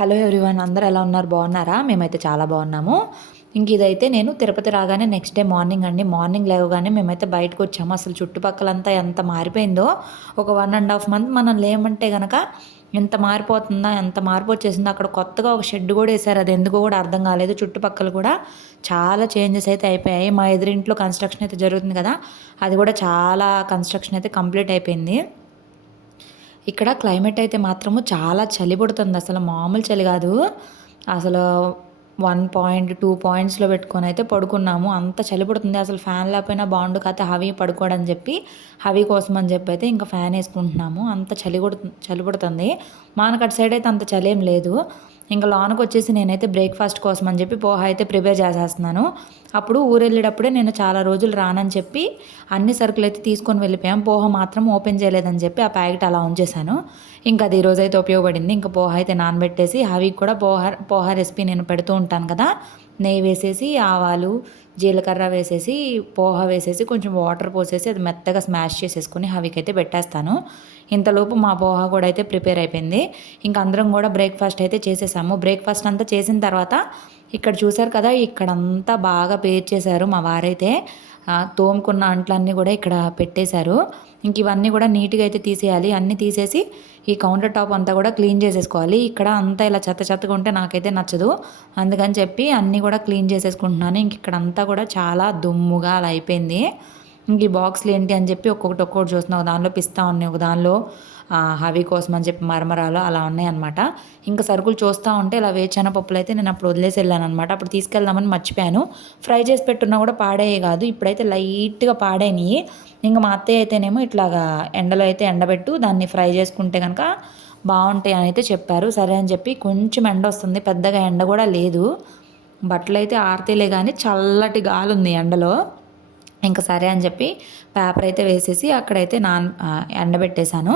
Hello everyone అందరూ ఎలా ఉన్నారు? బాగున్నారా? మేమైతే చాలా బాగున్నాము. ఇంక ఇదైతే నేను తిరుపతి రాగానే నెక్స్ట్ డే మార్నింగ్ అండి. మార్నింగ్ లేవగానే మేమైతే బయటకు వచ్చాము. అసలు చుట్టుపక్కలంతా ఎంత మారిపోయిందో. ఒక వన్ అండ్ హాఫ్ మంత్ మనం లేమంటే గనక ఎంత మారిపోతుందా ఎంత మార్పు వచ్చేసిందో అక్కడ కొత్తగా ఒక షెడ్ కూడా వేశారు. అది ఎందుకో కూడా అర్థం కాలేదు. చుట్టుపక్కల కూడా చాలా చేంజెస్ అయితే అయిపోయాయి. మా ఎదురింట్లో కన్స్ట్రక్షన్ అయితే జరుగుతుంది కదా. అది కూడా చాలా కన్స్ట్రక్షన్ అయితే కంప్లీట్ అయిపోయింది. ఇక్కడ క్లైమేట్ అయితే మాత్రము చాలా చలి పుడుతుంది. అసలు మామూలు చలి కాదు. అసలు వన్ పాయింట్ టూ పాయింట్స్లో పెట్టుకొని అయితే పడుకున్నాము. అంత చలి పుడుతుంది. అసలు ఫ్యాన్ లేకపోయినా బాగుండు కాకపోతే హవి పడుకోడని చెప్పి హవి కోసం అని చెప్పి అయితే ఇంకా ఫ్యాన్ వేసుకుంటున్నాము. అంత చలి కొడు చలి పుడుతుంది. మనకు అటు సైడ్ అయితే అంత చలి ఏం లేదు. ఇంకా లోనకు వచ్చేసి నేనైతే బ్రేక్ఫాస్ట్ కోసం అని చెప్పి పోహా అయితే ప్రిపేర్ చేసేస్తున్నాను. అప్పుడు ఊరు వెళ్ళేటప్పుడే నేను చాలా రోజులు రానని చెప్పి అన్ని సరుకులు అయితే తీసుకొని వెళ్ళిపోయాం. పోహ మాత్రం ఓపెన్ చేయలేదని చెప్పి ఆ ప్యాకెట్ అలా ఉంచేశాను. ఇంకా అది ఈరోజు అయితే ఉపయోగపడింది. ఇంకా పోహ అయితే నానబెట్టేసి అవి కూడా పోహ పోహ రెసిపీ నేను పెడుతూ ఉంటాను కదా. నెయ్యి వేసేసి ఆవాలు జీలకర్ర వేసేసి పోహ వేసేసి కొంచెం వాటర్ పోసేసి అది మెత్తగా స్మాష్ చేసేసుకుని హవికైతే పెట్టేస్తాను. ఇంతలోపు మా పోహ కూడా అయితే ప్రిపేర్ అయిపోయింది. ఇంకా అందరం కూడా బ్రేక్ఫాస్ట్ అయితే చేసేసాము. బ్రేక్ఫాస్ట్ అంతా చేసిన తర్వాత ఇక్కడ చూసారు కదా ఇక్కడంతా బాగా పేర్చేశారు మా వారైతే. తోముకున్న అంట్లన్నీ కూడా ఇక్కడ పెట్టేశారు. ఇంక ఇవన్నీ కూడా నీట్గా అయితే తీసేయాలి. అన్నీ తీసేసి ఈ కౌంటర్ టాప్ అంతా కూడా క్లీన్ చేసేసుకోవాలి. ఇక్కడ అంతా ఇలా చెత్త చెత్తగా ఉంటే నాకైతే నచ్చదు. అందుకని చెప్పి అన్నీ కూడా క్లీన్ చేసేసుకుంటున్నాను. ఇంక ఇక్కడ అంతా కూడా చాలా దుమ్ముగా అలా అయిపోయింది. ఇంక ఈ బాక్స్లు ఏంటి అని చెప్పి ఒక్కొక్కటి ఒక్కొక్కటి చూస్తున్నావు దానిలో పిస్తా ఉన్నాయి. ఒక దానిలో హవి కోసం అని చెప్పి మరమరాలు అలా ఉన్నాయన్నమాట. ఇంకా సరుకులు చూస్తూ ఉంటే ఇలా వేచాన పప్పులు అయితే నేను అప్పుడు వదిలేసి వెళ్ళాను అనమాట అప్పుడు తీసుకెళ్దామని మర్చిపోయాను. ఫ్రై చేసి పెట్టున్నా కూడా పాడేయే కాదు. ఇప్పుడైతే లైట్గా పాడైనవి ఇంకా మా అత్తయ్య అయితేనేమో ఇట్లాగా ఎండలో అయితే ఎండబెట్టు దాన్ని ఫ్రై చేసుకుంటే కనుక బాగుంటాయి అని అయితే చెప్పారు. సరే అని చెప్పి కొంచెం ఎండ వస్తుంది. పెద్దగా ఎండ కూడా లేదు. బట్టలు అయితే ఆరితేలే కానీ చల్లటి గాలి ఉంది ఎండలో. ఇంకా సరే అని చెప్పి పేపర్ అయితే వేసేసి అక్కడైతే నాన్ ఎండబెట్టేశాను.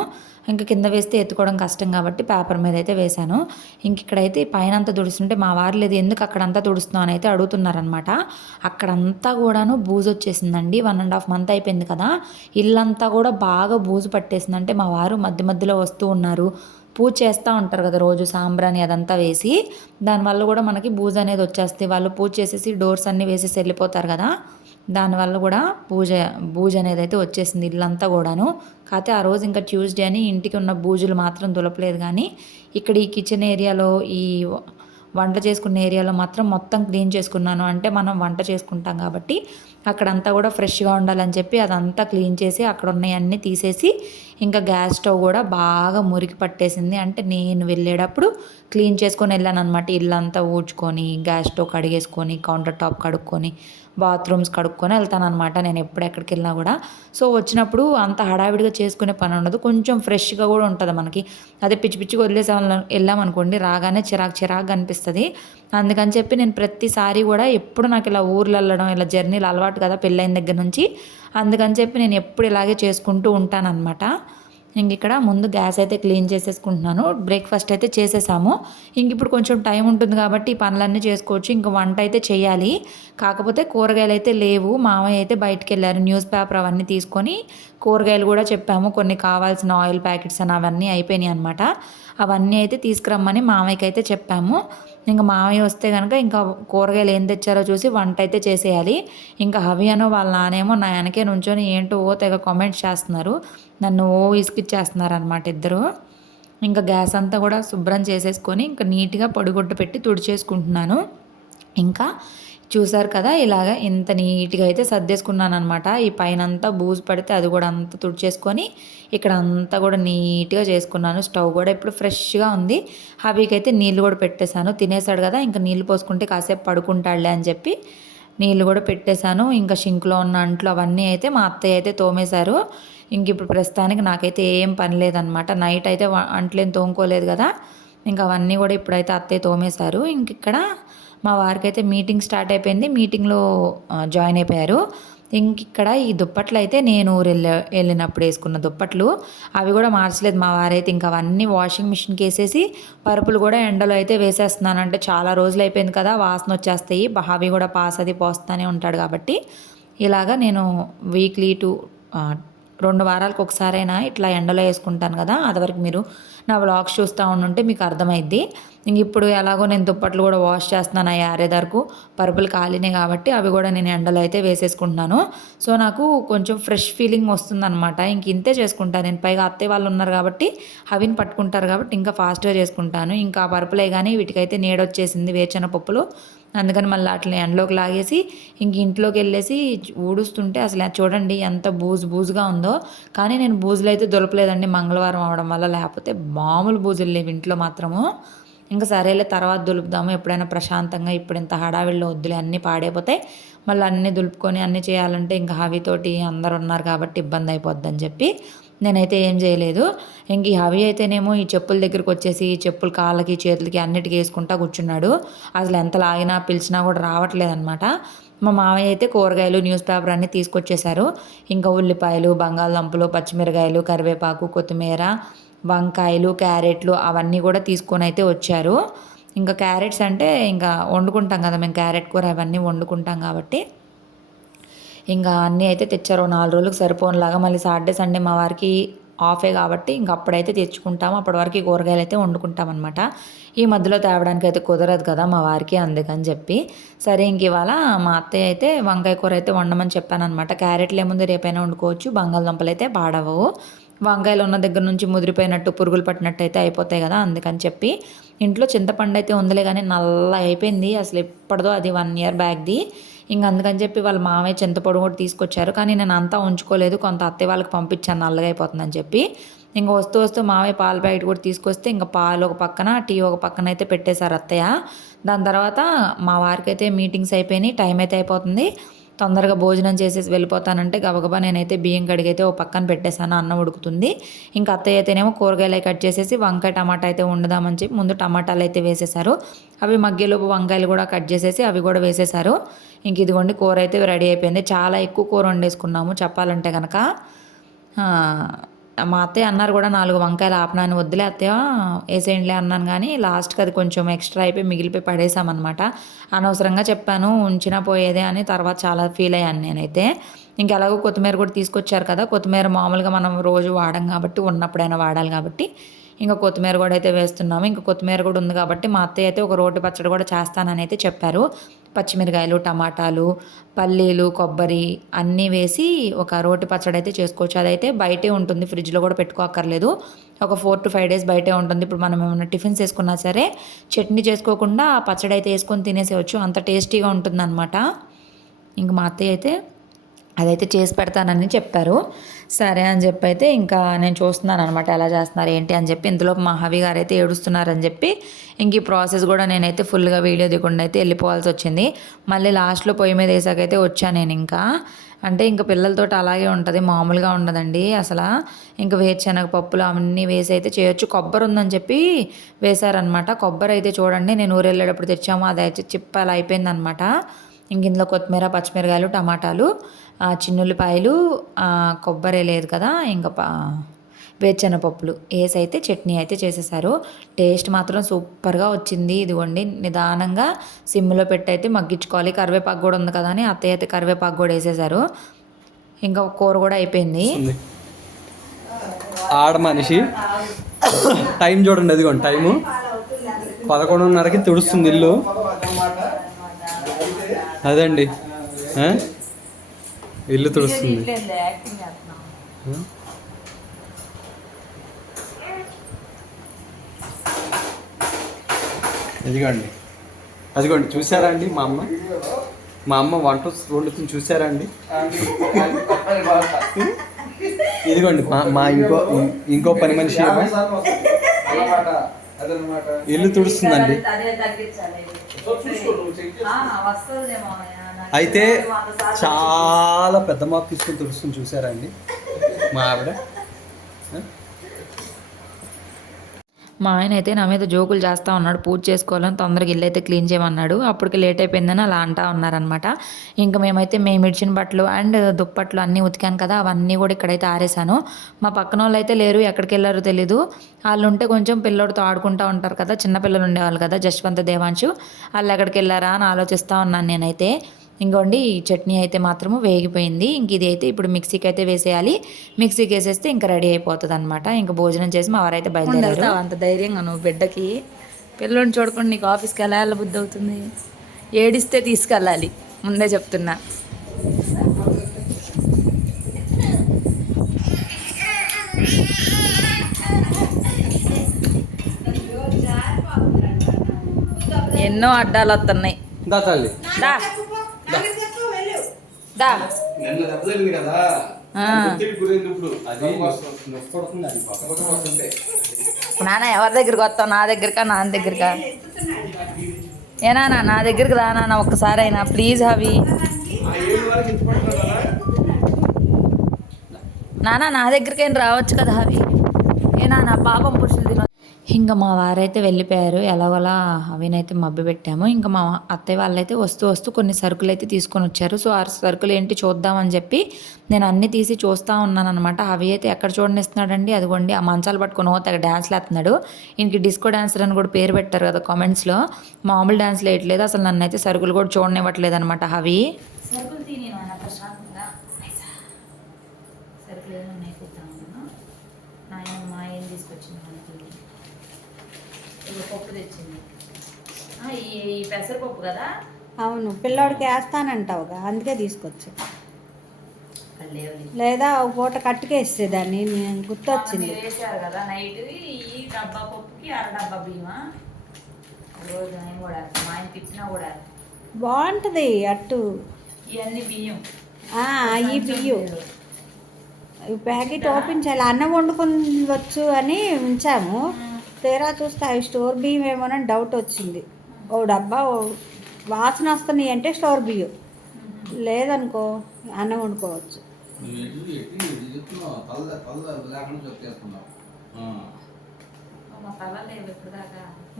ఇంకా కింద వేస్తే ఎత్తుకోవడం కష్టం కాబట్టి పేపర్ మీద అయితే వేశాను. ఇంక ఇక్కడైతే పైన అంతా తుడుస్తుంటే మా వారు లేదు ఎందుకు అక్కడంతా తుడుస్తున్నావు అని అయితే అడుగుతున్నారనమాట అక్కడంతా కూడాను బూజు వచ్చేసిందండి. వన్ అండ్ హాఫ్ మంత్ అయిపోయింది కదా. ఇల్లంతా కూడా బాగా బూజు పట్టేసింది అంటే మా వారు మధ్య మధ్యలో వస్తూ ఉన్నారు. పూజ చేస్తూ ఉంటారు కదా రోజు సాంబ్రాణి అదంతా వేసి. దానివల్ల కూడా మనకి బూజు అనేది వచ్చేస్తే వాళ్ళు పూజ చేసేసి డోర్స్ అన్నీ వేసేసి వెళ్ళిపోతారు కదా. దానివల్ల కూడా పూజ బూజు అనేది అయితే వచ్చేసింది ఇల్లంతా కూడాను. కాకపోతే ఆ రోజు ఇంకా ట్యూస్డే అని ఇంటికి ఉన్న బూజులు మాత్రం దులపలేదు కానీ ఇక్కడ ఈ కిచెన్ ఏరియాలో ఈ వంట చేసుకున్న ఏరియాలో మాత్రం మొత్తం క్లీన్ చేసుకున్నాను. అంటే మనం వంట చేసుకుంటాం కాబట్టి అక్కడంతా కూడా ఫ్రెష్గా ఉండాలని చెప్పి అదంతా క్లీన్ చేసి అక్కడ ఉన్నవన్నీ తీసేసి ఇంకా గ్యాస్ స్టవ్ కూడా బాగా మురికి పట్టేసింది. అంటే నేను వెళ్ళేటప్పుడు క్లీన్ చేసుకొని వెళ్ళాను అనమాట ఇల్లంతా ఊడ్చుకొని గ్యాస్ స్టవ్ కడిగేసుకొని కౌంటర్ టాప్ కడుక్కొని బాత్రూమ్స్ కడుక్కొని వెళ్తాను అనమాట నేను ఎప్పుడు ఎక్కడికి వెళ్ళినా కూడా. సో వచ్చినప్పుడు అంత హడావిడిగా చేసుకునే పని ఉండదు. కొంచెం ఫ్రెష్గా కూడా ఉంటుంది మనకి. అదే పిచ్చి పిచ్చిగా వదిలేసే వెళ్ళామనుకోండి రాగానే చిరాకు చిరాకు అనిపిస్తుంది. అందుకని చెప్పి నేను ప్రతిసారి కూడా ఎప్పుడు నాకు ఇలా ఊర్లు వెళ్ళడం ఇలా జర్నీలు అలవాటు కదా పెళ్ళైన దగ్గర నుంచి. అందుకని చెప్పి నేను ఎప్పుడు ఇలాగే చేసుకుంటూ ఉంటానన్నమాట. ఇంక ఇక్కడ ముందు గ్యాస్ అయితే క్లీన్ చేసేసుకుంటున్నాను. బ్రేక్ఫాస్ట్ అయితే చేసేసాము. ఇంక ఇప్పుడు కొంచెం టైం ఉంటుంది కాబట్టి పనులన్నీ చేసుకోవచ్చు. ఇంక వంట అయితే చేయాలి. కాకపోతే కూరగాయలు అయితే లేవు. మామయ్య అయితే బయటకు వెళ్ళారు. న్యూస్ పేపర్ అవన్నీ తీసుకొని కూరగాయలు కూడా చెప్పాము. కొన్ని కావాల్సిన ఆయిల్ ప్యాకెట్స్ అని అవన్నీ అయిపోయినాయి అనమాట అవన్నీ అయితే తీసుకురమ్మని మామయ్యకి అయితే చెప్పాము. ఇంకా మామయ్య వస్తే కనుక ఇంకా కూరగాయలు ఏం తెచ్చారో చూసి వంట అయితే చేసేయాలి. ఇంకా హవి అనో వాళ్ళ నానేమో నా వెనకే నుంచొని ఏంటో ఓ తెగ కామెంట్ చేస్తున్నారు. నన్ను ఓ ఇసుకిచ్చేస్తున్నారు అనమాట ఇద్దరు. ఇంకా గ్యాస్ అంతా కూడా శుభ్రం చేసేసుకొని ఇంకా నీట్గా పొడిగుడ్డ పెట్టి తుడిచేసుకుంటున్నాను. ఇంకా చూసారు కదా ఇలాగ ఇంత నీట్గా అయితే సర్దేసుకున్నాను అనమాట ఈ పైన అంతా బూజు పడితే అది కూడా అంతా తుడిచేసుకొని ఇక్కడ అంతా కూడా నీట్గా చేసుకున్నాను. స్టవ్ కూడా ఇప్పుడు ఫ్రెష్గా ఉంది. హబీకి అయితే నీళ్ళు కూడా పెట్టేశాను. తినేసాడు కదా ఇంకా నీళ్ళు పోసుకుంటే కాసేపు పడుకుంటాడులే అని చెప్పి నీళ్ళు కూడా పెట్టేశాను. ఇంకా షింక్లో ఉన్న అంట్లు అవన్నీ అయితే మా అత్తయ్య అయితే తోమేశారు. ఇంక ఇప్పుడు ప్రస్తుతానికి నాకైతే ఏం పని లేదనమాట నైట్ అయితే అంట్లేం తోముకోలేదు కదా ఇంకా అవన్నీ కూడా ఇప్పుడైతే అత్తయ్య తోమేశారు. ఇంక ఇక్కడ మా వారికి అయితే మీటింగ్ స్టార్ట్ అయిపోయింది. మీటింగ్లో జాయిన్ అయిపోయారు. ఇంక ఇక్కడ ఈ దుప్పట్లు అయితే నేను ఊరు వెళ్ళినప్పుడు వేసుకున్న దుప్పట్లు. అవి కూడా మార్చలేదు. మా వారైతే ఇంకా అవన్నీ వాషింగ్ మిషన్కి వేసేసి పరుపులు కూడా ఎండలో అయితే వేసేస్తున్నాను అంటే చాలా రోజులు అయిపోయింది కదా వాసన వచ్చేస్తాయి. అవి కూడా పాస్ అది పోస్తూనే ఉంటాడు కాబట్టి. ఇలాగా నేను వీక్లీ టూ రెండు వారాలకు ఒకసారైనా ఇట్లా ఎండలో వేసుకుంటాను కదా అదివరకు మీరు నా వ్లాగ్స్ చూస్తూ ఉండుంటే మీకు అర్థమైద్ది. ఇంక ఇప్పుడు ఎలాగో నేను దుప్పట్లు కూడా వాష్ చేస్తున్నాను ఆ ఆరేదరకు పరుపులు ఖాళీనే కాబట్టి అవి కూడా నేను ఎండలో అయితే వేసేసుకుంటున్నాను. సో నాకు కొంచెం ఫ్రెష్ ఫీలింగ్ వస్తుందన్నమాట. ఇంక ఇంతే చేసుకుంటాను నేను పైగా అత్తయ్య వాళ్ళు ఉన్నారు కాబట్టి అవిని పట్టుకుంటారు కాబట్టి ఇంకా ఫాస్ట్గా చేసుకుంటాను. ఇంకా పరుపులే కానీ వీటికైతే నీడొచ్చేసింది వేచిన పప్పులు అందుకని మళ్ళీ అట్లా ఎండలోకి లాగేసి ఇంక ఇంట్లోకి వెళ్ళేసి ఊడుస్తుంటే అసలు చూడండి ఎంత బూజు బూజుగా ఉందో. కానీ నేను బూజులు అయితే దొరకలేదండి మంగళవారం అవడం వల్ల. లేకపోతే మామూలు బూజులు లేవు ఇంట్లో మాత్రము. ఇంకా సరేలే తర్వాత దులుపుదాము. ఎప్పుడైనా ప్రశాంతంగా ఇప్పుడు ఇంత హడావిడిలో వద్దులే అన్నీ పాడైపోతాయి. మళ్ళీ అన్నీ దులుపుకొని అన్నీ చేయాలంటే ఇంకా హవితోటి అందరు ఉన్నారు కాబట్టి ఇబ్బంది అయిపోద్ది అని చెప్పి నేనైతే ఏం చేయలేదు. ఇంక ఈ హవి అయితేనేమో ఈ చెప్పుల దగ్గరికి వచ్చేసి ఈ చెప్పులు కాళ్ళకి చేతులకి అన్నిటికీ వేసుకుంటా కూర్చున్నాడు. అసలు ఎంత లాగినా పిలిచినా కూడా రావట్లేదు అనమాట మా మామయ్య అయితే కూరగాయలు న్యూస్ పేపర్ అన్నీ తీసుకొచ్చేసారు ఇంకా ఉల్లిపాయలు బంగాళదుంపలు పచ్చిమిరకాయలు కరివేపాకు కొత్తిమీర వంకాయలు క్యారెట్లు అవన్నీ కూడా తీసుకొని అయితే వచ్చారు. ఇంకా క్యారెట్స్ అంటే ఇంకా వండుకుంటాం కదా మేము క్యారెట్ కూర అవన్నీ వండుకుంటాం కాబట్టి. ఇంకా అన్నీ అయితే తెచ్చారు. నాలుగు రోజులకు సరిపోనిలాగా మళ్ళీ సాటర్డే సండే మా వారికి ఆఫే కాబట్టి ఇంక అప్పుడైతే తెచ్చుకుంటాము. అప్పటి వరకు కూరగాయలు అయితే వండుకుంటాం అనమాట ఈ మధ్యలో తేవడానికి అయితే కుదరదు కదా మా వారికి అందుకని చెప్పి. సరే ఇంక ఇవాళ మా అత్తయ్య అయితే వంకాయ కూర అయితే వండమని చెప్పాను అనమాట క్యారెట్లు ఏముంది? రేపైనా వండుకోవచ్చు. బంగాళదుంపలు అయితే పాడవవు. వంకాయలు ఉన్న దగ్గర నుంచి ముదిరిపోయినట్టు పురుగులు పట్టినట్టు అయితే అయిపోతాయి కదా అందుకని చెప్పి. ఇంట్లో చింతపండు అయితే ఉందిలే కానీ నల్ల అయిపోయింది. అసలు ఎప్పటిదో అది వన్ ఇయర్ బ్యాగ్ది. ఇంక అందుకని చెప్పి వాళ్ళ మామయ్య చింతపొడి కూడా తీసుకొచ్చారు. కానీ నేను అంతా ఉంచుకోలేదు. కొంత అత్తయ్య వాళ్ళకి పంపించాను. నల్లగా అయిపోతుందని చెప్పి ఇంకా వస్తూ వస్తూ మామయ్య పాల ప్యాకెట్ కూడా తీసుకొస్తే ఇంకా పాలు ఒక పక్కన టీ ఒక పక్కన అయితే పెట్టేశారు అత్తయ్య. దాని తర్వాత మా వారికి అయితే మీటింగ్స్ అయిపోయినాయి. టైం అయితే అయిపోతుంది. తొందరగా భోజనం చేసేసి వెళ్ళిపోతానంటే గబగబా నేనైతే బియ్యం కడిగైతే ఓ పక్కన పెట్టేశాను అన్నం ఉడుకుతుంది. ఇంకా అత్తయ్య అయితేనేమో కూరగాయలు కట్ చేసేసి వంకాయ టమాటా అయితే ఉండదామని చెప్పి ముందు టమాటాలు అయితే వేసేసారు అవి మగ్గేలోపు వంకాయలు కూడా కట్ చేసేసి అవి కూడా వేసేసారు ఇంక ఇదిగోండి కూర అయితే రెడీ అయిపోయింది. చాలా ఎక్కువ కూర వండేసుకున్నాము చెప్పాలంటే కనుక మా అత్తయ్య అన్నారు కూడా నాలుగు వంకాయలు ఆపనాను వద్దులే అత్తయ్య వేసేయండిలే అన్నాను కానీ లాస్ట్కి అది కొంచెం ఎక్స్ట్రా అయిపోయి మిగిలిపోయి పడేసామన్నమాట అనవసరంగా చెప్పాను ఉంచినా పోయేదే అని తర్వాత చాలా ఫీల్ అయ్యాను నేనైతే. ఇంకా ఎలాగో కొత్తిమీర కూడా తీసుకొచ్చారు కదా కొత్తిమీర మామూలుగా మనం రోజు వాడం కాబట్టి ఉన్నప్పుడైనా వాడాలి కాబట్టి. ఇంకా కొత్తిమీర కూడా అయితే వేస్తున్నాము. ఇంకా కొత్తిమీర కూడా ఉంది కాబట్టి మా అత్తయ్య అయితే ఒక రోటి పచ్చడి కూడా చేస్తానని అయితే చెప్పారు. పచ్చిమిరకాయలు టమాటాలు పల్లీలు కొబ్బరి అన్నీ వేసి ఒక రోటి పచ్చడి అయితే చేసుకోవచ్చు. అదైతే బయటే ఉంటుంది ఫ్రిడ్జ్లో కూడా పెట్టుకోక్కర్లేదు. ఒక ఫోర్ టు ఫైవ్ డేస్ బయటే ఉంటుంది. ఇప్పుడు మనం ఏమైనా టిఫిన్స్ వేసుకున్నా సరే చట్నీ చేసుకోకుండా ఆ పచ్చడి అయితే వేసుకొని తినేసేవచ్చు అంత టేస్టీగా ఉంటుందన్నమాట. ఇంక మా అత్తయ్య అయితే అదైతే చేసి పెడతానని చెప్పారు. సరే అని చెప్పి అయితే ఇంకా నేను చూస్తున్నాను అనమాట ఎలా చేస్తున్నారు ఏంటి అని చెప్పి. ఇందులో మా హవి గారు అయితే ఏడుస్తున్నారని చెప్పి ఇంక ఈ ప్రాసెస్ కూడా నేనైతే ఫుల్గా వీడియో దిగకుండా అయితే వెళ్ళిపోవాల్సి వచ్చింది. మళ్ళీ లాస్ట్లో పొయ్యి మీద వేసాకైతే వచ్చాను నేను ఇంకా. అంటే ఇంకా పిల్లలతో అలాగే ఉంటుంది మామూలుగా ఉండదండి అసలు. ఇంకా వేరుశనగ పప్పులు అవన్నీ వేసి అయితే చేయొచ్చు. కొబ్బరి ఉందని చెప్పి వేశారనమాట కొబ్బరి అయితే చూడండి నేను ఊరు వెళ్ళేటప్పుడు తెచ్చాము. అది అయితే చిప్పాలు అయిపోయిందనమాట ఇంక ఇందులో కొత్తిమీర పచ్చిమిరకాయలు టమాటాలు చిన్నుల్లిపాయలు కొబ్బరి లేదు కదా ఇంకా వేరుశనగపప్పులు. వేసి అయితే చట్నీ అయితే చేసేసారు. టేస్ట్ మాత్రం సూపర్గా వచ్చింది. ఇదిగోండి నిదానంగా సిమ్లో పెట్టి అయితే మగ్గించుకోవాలి. కరివేపాకు కూడా ఉంది కదా అని అత్తయ్య అయితే కరివేపాకు కూడా వేసేసారు. ఇంకా కూర కూడా అయిపోయింది. ఆడ మనిషి టైం చూడండి అదిగోండి టైము. పదకొండున్నరకి తుడుస్తుంది ఇల్లు. అదండి? ఇల్లు తుడుస్తుంది? ఇదిగోండి. అదిగోండి చూసారా అండి మా అమ్మ? మా అమ్మ వంట వండుతుంది చూసారా అండి? ఇదిగోండి మా మా ఇంకో ఇంకో పని మనిషి ఇల్లు తుడుస్తుందండి. అయితే చాలా పెద్ద మాపు తీసుకొని తుడుస్తుంది చూసారా అండి? మా ఆవిడ? మా ఆయన అయితే నా మీద జోకులు చేస్తూ ఉన్నాడు పూజ చేసుకోవాలని తొందరగా ఇల్లు అయితే క్లీన్ చేయమన్నాడు. అప్పటికి లేట్ అయిపోయిందని అలా అంటా ఉన్నారనమాట ఇంకా మేమైతే మేము ఇడిచిన బట్టలు అండ్ దుప్పట్లు అన్నీ ఉతికాను కదా అవన్నీ కూడా ఇక్కడైతే ఆరేసాను మా పక్కన వాళ్ళు అయితే లేరు ఎక్కడికి వెళ్ళారో తెలీదు. వాళ్ళు ఉంటే కొంచెం పిల్లోడితో ఆడుకుంటూ ఉంటారు కదా చిన్న పిల్లలు ఉండేవాళ్ళు కదా జశ్వంత్ దేవాంశు. వాళ్ళు ఎక్కడికి వెళ్ళారా అని ఆలోచిస్తూ ఉన్నాను నేనైతే. ఇంకోండి ఈ చట్నీ అయితే మాత్రము వేగిపోయింది. ఇంక ఇది అయితే ఇప్పుడు మిక్సీకి అయితే వేసేయాలి. మిక్సీకి వేసేస్తే ఇంకా రెడీ అయిపోతుంది అనమాట ఇంకా భోజనం చేసి మా వారైతే బయలుదేరారు. అంత ధైర్యంగా నువ్వు బిడ్డకి? పిల్లోని చూడకుండా నీకు ఆఫీస్కి ఎలా వెళ్ళబుద్ధి అవుతుంది. ఏడిస్తే తీసుకెళ్ళాలి. ముందే చెప్తున్నా. ఎన్నో అడ్డాలు వస్తున్నాయి నాన్న ఎవరి దగ్గరికి వస్తావు? నా దగ్గరకా నాన్న దగ్గరకా? ఏ నాన్న నా దగ్గరికి రా నాన్న ఒక్కసారి అయినా ప్లీజ్ కదా నాన్న నా దగ్గరికైనా రావచ్చు కదా హవి. ఏ నాన్న పాపం పురుషులు తిన ఇంకా మా వారైతే వెళ్ళిపోయారు. ఎలాగోలా అవినైతే మబ్బి పెట్టాము. ఇంకా మా అత్తయ్య వాళ్ళైతే వస్తూ వస్తూ కొన్ని సరుకులు అయితే తీసుకొని వచ్చారు. సో ఆ సరుకులు ఏంటి చూద్దామని చెప్పి నేను అన్ని తీసి చూస్తూ ఉన్నాను అనమాట అవి అయితే ఎక్కడ చూడనిస్తున్నాడండి? అదిగోండి ఆ మంచాలు పట్టుకొని ఓ తెగ డ్యాన్స్లు వేస్తున్నాడు. ఇంక డిస్కో డాన్సర్ అని కూడా పేరు పెట్టారు కదా కామెంట్స్లో మామూలు డ్యాన్స్లు వేయట్లేదు. అసలు నన్ను అయితే సరుకులు కూడా చూడనివ్వట్లేదు అనమాట అవి. సరుకులు తిని ప్రశాంత్ సరుకులు ఏమైనా ఉన్నాయి చూద్దామన్నా నాయనమ్మ ఏం తీసుకొచ్చింది మనకి ఇదిగో పప్పు తెచ్చింది. ఈ పెసరపప్పు కదా? అవును పిల్లోడికి వేస్తానంటావుగా అందుకే తీసుకొచ్చా. లేదా ఒక పూట కట్టుకేసేదాన్ని నేను గుర్తొచ్చింది. వేసారు కదా నైట్ ఈ డబ్బా పప్పుకి అర డబ్బా బియ్యమా? రోజు కూడా. మా ఆయన తిప్పినా కూడా. బాగుంటుంది అట్టు. ఇవన్నీ బియ్యం. ఆ, ఈ బియ్యం. ఈ ప్యాకెట్ ఓపెన్ చేయాలి అన్నం వండుకోవచ్చు అని ఉంచాము. తీరా చూస్తే అవి స్టోర్ బియ్యం ఏమోనని డౌట్ వచ్చింది. ఓ డబ్బా ఓ వాసన వస్తున్నాయి అంటే స్టోర్ బియ్యం. లేదనుకో అన్నం వండుకోవచ్చు.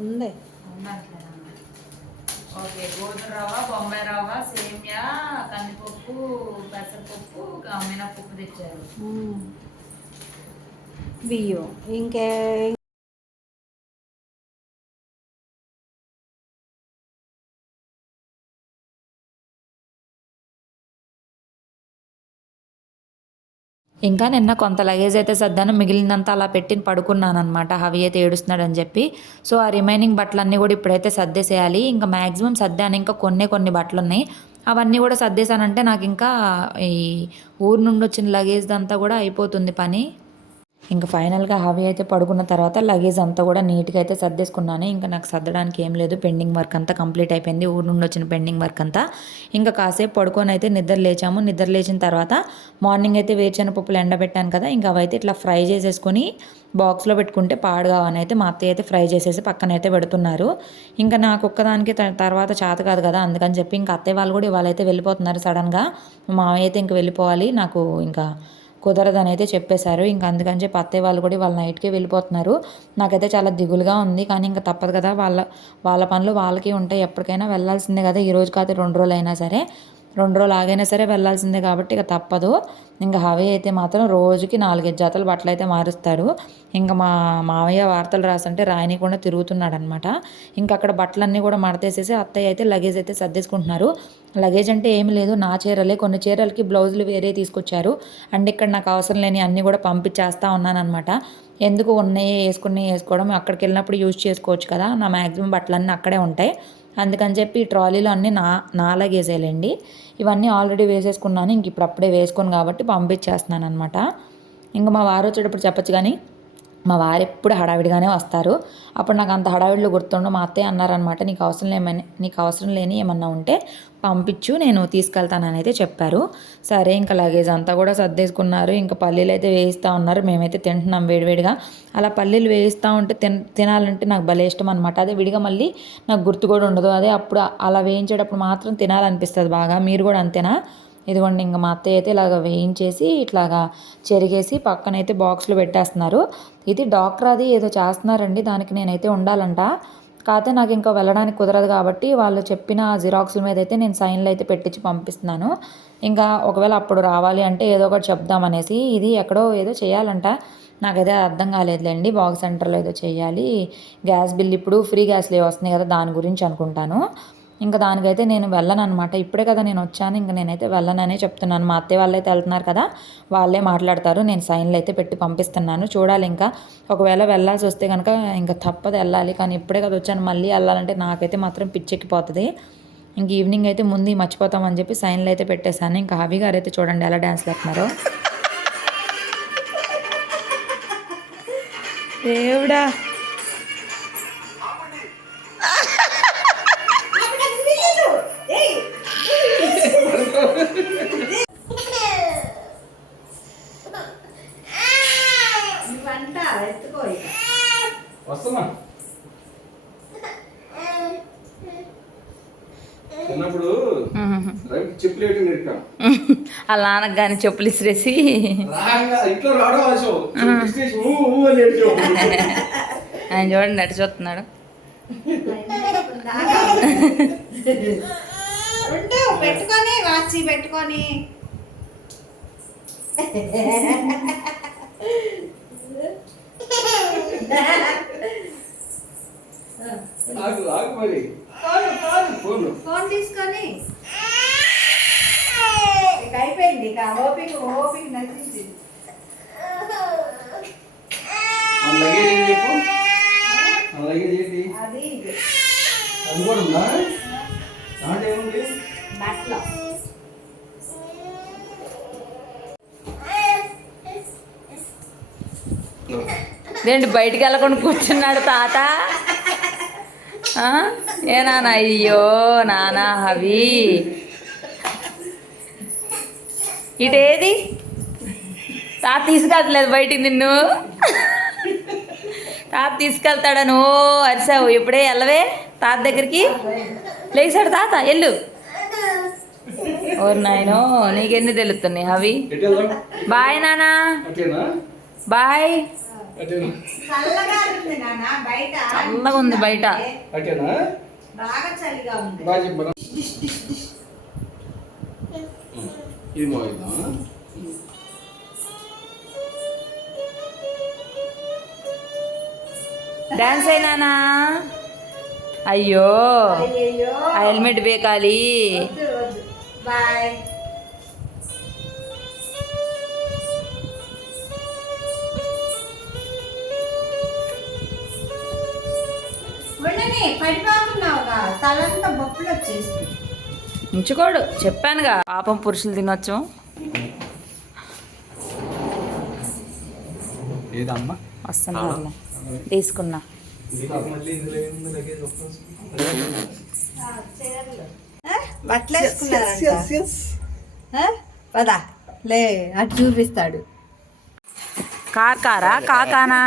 ఉంది. ఓకే గోధుమ రవ్వ బొంబాయి రవ్వ సేమియా కందిపప్పు పెసరపప్పు మినప్పప్పు తెచ్చారు. బియ్యం. ఇంకే ఇంకా నిన్న కొంత లగేజ్ అయితే సర్దాను మిగిలినంత అలా పెట్టి పడుకున్నాను అనమాట హవి అయితే ఏడుస్తున్నాడని చెప్పి. సో ఆ రిమైనింగ్ బట్టలన్నీ కూడా ఇప్పుడైతే సర్దేసేయాలి. ఇంకా మ్యాక్సిమం సర్దాను ఇంకా కొన్ని కొన్ని బట్టలు ఉన్నాయి అవన్నీ కూడా సర్దేశానంటే నాకు ఇంకా ఈ ఊరు నుండి వచ్చిన లగేజ్ అంతా కూడా అయిపోతుంది పని. ఇంకా ఫైనల్గా హవి అయితే పడుకున్న తర్వాత లగేజ్ అంతా కూడా నీట్గా అయితే సర్దేసుకున్నాను. ఇంకా నాకు సర్దడానికి ఏం లేదు. పెండింగ్ వర్క్ అంతా కంప్లీట్ అయిపోయింది. ఊరు నుండి వచ్చిన పెండింగ్ వర్క్ అంతా. ఇంకా కాసేపు పడుకొని అయితే నిద్ర లేచాము. నిద్ర లేచిన తర్వాత మార్నింగ్ అయితే వేరుచెన పప్పులు ఎండబెట్టాను కదా ఇంకా అవైతే ఇట్లా ఫ్రై చేసేసుకొని బాక్స్లో పెట్టుకుంటే పాడుగా అని అయితే మా అత్తయ్య అయితే ఫ్రై చేసేసి పక్కన అయితే పెడుతున్నారు. ఇంకా నాకు ఒక్కదానికి త- తర్వాత చేత కాదు కదా అందుకని చెప్పి ఇంకా అత్తయ్య వాళ్ళు కూడా ఇవాళ అయితే వెళ్ళిపోతున్నారు సడన్గా. మా మామయ్య అయితే ఇంక వెళ్ళిపోవాలి. నాకు ఇంకా కుదరదని అయితే చెప్పేశారు. ఇంకా అందుకని చెప్పి అత్తయ్య వాళ్ళు కూడా వాళ్ళ నైట్కే వెళ్ళిపోతున్నారు. నాకైతే చాలా దిగులుగా ఉంది. కానీ ఇంకా తప్పదు కదా వాళ్ళ వాళ్ళ పనులు వాళ్ళకి ఉంటాయి. ఎప్పటికైనా వెళ్ళాల్సిందే కదా. ఈ రోజు కాదు రెండు రోజులు అయినా సరే. రెండు రోజులు ఆగైనా సరే వెళ్ళాల్సిందే కాబట్టి ఇక తప్పదు. ఇంకా హవే అయితే మాత్రం రోజుకి నాలుగైదు జతలు బట్టలు అయితే మారుస్తాడు. ఇంకా మా మావయ్య వార్తలు రాసంటే రాయని కూడా తిరుగుతున్నాడు అనమాట ఇంకా అక్కడ బట్టలన్నీ కూడా మడతేసేసి అత్తయ్య అయితే లగేజ్ అయితే సర్దేసుకుంటున్నారు. లగేజ్ అంటే ఏమి లేదు నా చీరలే కొన్ని చీరలకి బ్లౌజులు వేరే తీసుకొచ్చారు. అండ్ ఇక్కడ నాకు అవసరం లేని అన్నీ కూడా పంపించేస్తా ఉన్నాను అనమాట ఎందుకు ఉన్నాయి వేసుకుని వేసుకోవడం అక్కడికి వెళ్ళినప్పుడు యూజ్ చేసుకోవచ్చు కదా. నా మ్యాక్సిమం బట్టలన్నీ అక్కడే ఉంటాయి. అందుకని చెప్పి ఈ ట్రాలీలో అన్నీ నా నా లగేజేలేండి ఇవన్నీ ఆల్రెడీ వేసేసుకున్నాను ఇంక ఇప్పుడు అప్పుడే వేసుకొని కాబట్టి పంపించేస్తున్నాను అనమాట ఇంకా మా వారు వచ్చేటప్పుడు చెప్పొచ్చు కానీ మా వారు ఎప్పుడు హడావిడిగానే వస్తారు. అప్పుడు నాకు అంత హడావిడిలో గుర్తుండు మా అత్తయ్య అన్నారనమాట నీకు అవసరం లేమని నీకు అవసరం లేని ఏమన్నా ఉంటే పంపించు నేను తీసుకెళ్తానని అయితే చెప్పారు. సరే ఇంకా లగేజ్ అంతా కూడా సర్దేసుకున్నారు. ఇంకా పల్లీలు అయితే వేయిస్తూ ఉన్నారు. మేమైతే తింటున్నాం వేడివేడిగా. అలా పల్లీలు వేయిస్తూ ఉంటే తిన తినాలంటే నాకు భలే ఇష్టం అనమాట అదే విడిగా మళ్ళీ నాకు గుర్తు కూడా ఉండదు. అదే అప్పుడు అలా వేయించేటప్పుడు మాత్రం తినాలనిపిస్తుంది బాగా. మీరు కూడా అంతేనా? ఇదిగోండి ఇంకా మా అత్తయ్య అయితే ఇలాగ వేయించేసి ఇట్లాగా చెరిగేసి పక్కనైతే బాక్స్లో పెట్టేస్తున్నారు. ఇది డాక్టర్ది ఏదో చేస్తున్నారండి దానికి నేనైతే ఉండాలంట. కాకపోతే నాకు ఇంకా వెళ్ళడానికి కుదరదు కాబట్టి వాళ్ళు చెప్పిన జిరాక్స్ల మీద అయితే నేను సైన్లు అయితే పెట్టించి పంపిస్తున్నాను. ఇంకా ఒకవేళ అప్పుడు రావాలి అంటే ఏదో ఒకటి చెప్దామనేసి ఇది ఎక్కడో ఏదో చేయాలంట. నాకైతే అర్థం కాలేదులేండి బాక్స్ సెంటర్లో ఏదో చేయాలి. గ్యాస్ బిల్ ఇప్పుడు ఫ్రీ గ్యాస్లు వస్తున్నాయి కదా దాని గురించి అనుకుంటాను. ఇంకా దానికైతే నేను వెళ్ళను అనమాట ఇప్పుడే కదా నేను వచ్చాను. ఇంకా నేనైతే వెళ్ళననే చెప్తున్నాను. మా అత్తయ్య వాళ్ళైతే వెళ్తున్నారు కదా వాళ్ళే మాట్లాడతారు. నేను సైన్లు అయితే పెట్టి పంపిస్తున్నాను. చూడాలి ఇంకా. ఒకవేళ వెళ్ళాల్సి వస్తే కనుక ఇంకా తప్పదు వెళ్ళాలి. కానీ ఇప్పుడే కదా వచ్చాను. మళ్ళీ వెళ్ళాలంటే నాకైతే మాత్రం పిచ్చెక్కిపోతుంది. ఇంక ఈవినింగ్ అయితే ముందు మర్చిపోతామని చెప్పి సైన్లు అయితే పెట్టేశాను. ఇంకా హవి గారు అయితే చూడండి ఎలా డ్యాన్స్ వేస్తున్నారో. దేవుడా. వాళ్ళ నాన్నకు కానీ చెప్పులు ఇసిరేసి. ఆయన చూడండి అటు చూస్తున్నాడు. పెట్టుకొని వాచి పెట్టుకొని. ఫోన్ తీసుకొని ఇక అయిపోయింది ఇక ఓపిక ఓపిక నచ్చింది. మన లగేజ్ ఏంటి చెప్పు? మన లగేజ్ ఏంటి అది ఇది. అది కూడా ఉందా? దాంట్లో ఏముంది? బట్టలు. ఏంటి బయటికి వెళ్ళకుండా కూర్చున్నాడు తాత? ఆ? ఏ నాన్న? అయ్యో నానా హవి. ఇటేది? తాత తీసుకెళ్ళట్లేదు బయటికి నిన్ను. తాత తీసుకెళ్తాడను ఓ అరిసావు. ఇప్పుడే వెళ్ళవే తాత దగ్గరికి? లేచాడు తాత ఎల్లు ఓరు నాయనో నీకెన్ని తెలుస్తున్నాయి వెళ్దాం బాయ్ నానా. బాయ్ చల్లగా ఉంది బయట అటేనా బాగా చలిగా ఉంది బాగా చెప్పరా ఇది డాన్స్ అయినానా అయ్యో ఆ హెల్మెట్ బేకాలి. బాయ్ తలంతా బొప్పులు వచ్చేసి ఉంచుకోడు. చెప్పానుగా. పాపం పురుషులు తినొచ్చు. ఏదమ్మా? వస్తున్నా తీసుకున్నా. పదా. లే అటు చూపిస్తాడు. కార్ కారా? కాకానా?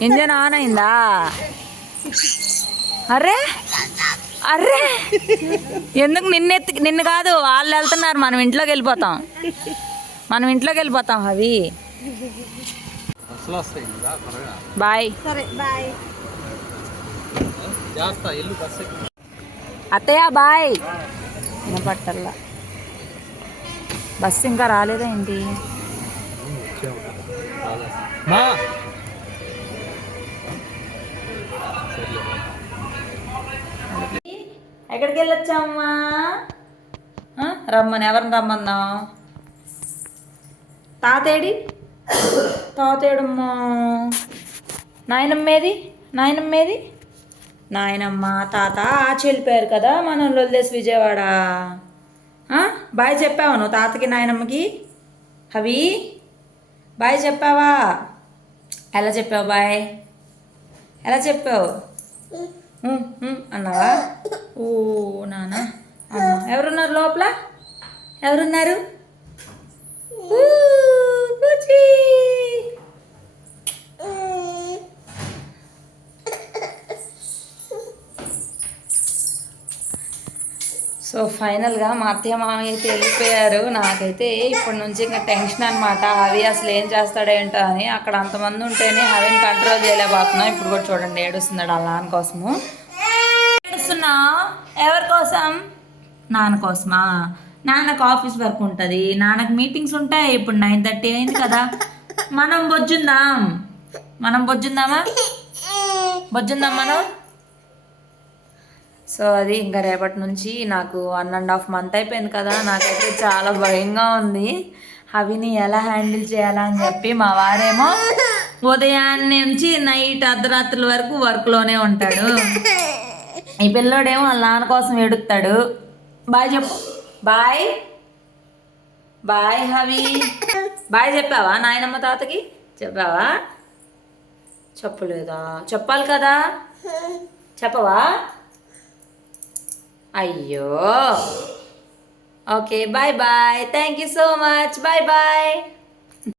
ఇంజన్ ఆన్ అయిందా? అరే! అరే ఎందుకు నిన్నెత్తి నిన్ను కాదు వాళ్ళు వెళ్తున్నారు మనం ఇంట్లోకి వెళ్ళిపోతాం. మనం ఇంట్లోకి వెళ్ళిపోతాం అవి. బాయ్. అత్తయ్య బాయ్. వినపట్టల్లా బస్సు ఇంకా రాలేదా ఏంటి? ఎక్కడికి వెళ్ళొచ్చామ్మా రమ్మని ఎవరిని రమ్మన్నావు? తాతేడి తాతేడమ్మా నాయనమ్మేది? నాయనమ్మేది? నాయనమ్మ తాత ఆచి వెళ్ళిపోయారు కదా మనం వదిలేసి విజయవాడ. బాయ్ చెప్పావా నువ్వు తాతకి నాయనమ్మకి? అవి బాయ్ చెప్పావా? ఎలా చెప్పావు బాయ్? ఎలా చెప్పావు? అన్నావా? ఓ నానా. అమ్మ. ఎవరున్నారు లోపల? ఎవరున్నారు? సో ఫైనల్గా మా అత్తయ్య మామయ్య అయితే వెళ్ళిపోయారు. నాకైతే ఇప్పటి నుంచి ఇంకా టెన్షన్ అనమాట అవి అసలు ఏం చేస్తాడేంటో అని. అక్కడ అంతమంది ఉంటేనే అవి కంట్రోల్ చేయలేకపోతున్నాం ఇప్పుడు కూడా చూడండి ఏడుస్తున్నాడు వాళ్ళ నాన్న కోసము. ఏడుస్తున్నా? ఎవరి కోసం? నాన్న కోసమా? నాన్నకు ఆఫీస్ వర్క్ ఉంటుంది. నాన్నకు మీటింగ్స్ ఉంటాయి. ఇప్పుడు నైన్ థర్టీ అయింది కదా. మనం బొజ్జుందాం. మనం బొజ్జుందామా? బొజ్జుందాం మనం? సో అది ఇంకా రేపటి నుంచి నాకు వన్ అండ్ హాఫ్ మంత్ అయిపోయింది కదా నాకైతే చాలా భయంగా ఉంది. అవిని ఎలా హ్యాండిల్ చేయాలా అని చెప్పి మా వారేమో ఉదయాన్నే నుంచి నైట్ అర్ధరాత్రుల వరకు వర్క్లోనే ఉంటాడు. ఈ పిల్లోడేమో వాళ్ళ నాన్న కోసం ఎడుతాడు బాయ్ చెప్పు. బాయ్. బాయ్ హవి. బాయ్ చెప్పావా నాయనమ్మ తాతకి? చెప్పావా? చెప్పలేదా? చెప్పాలి కదా. చెప్పవా? అయ్యో okay bye bye thank you so much bye bye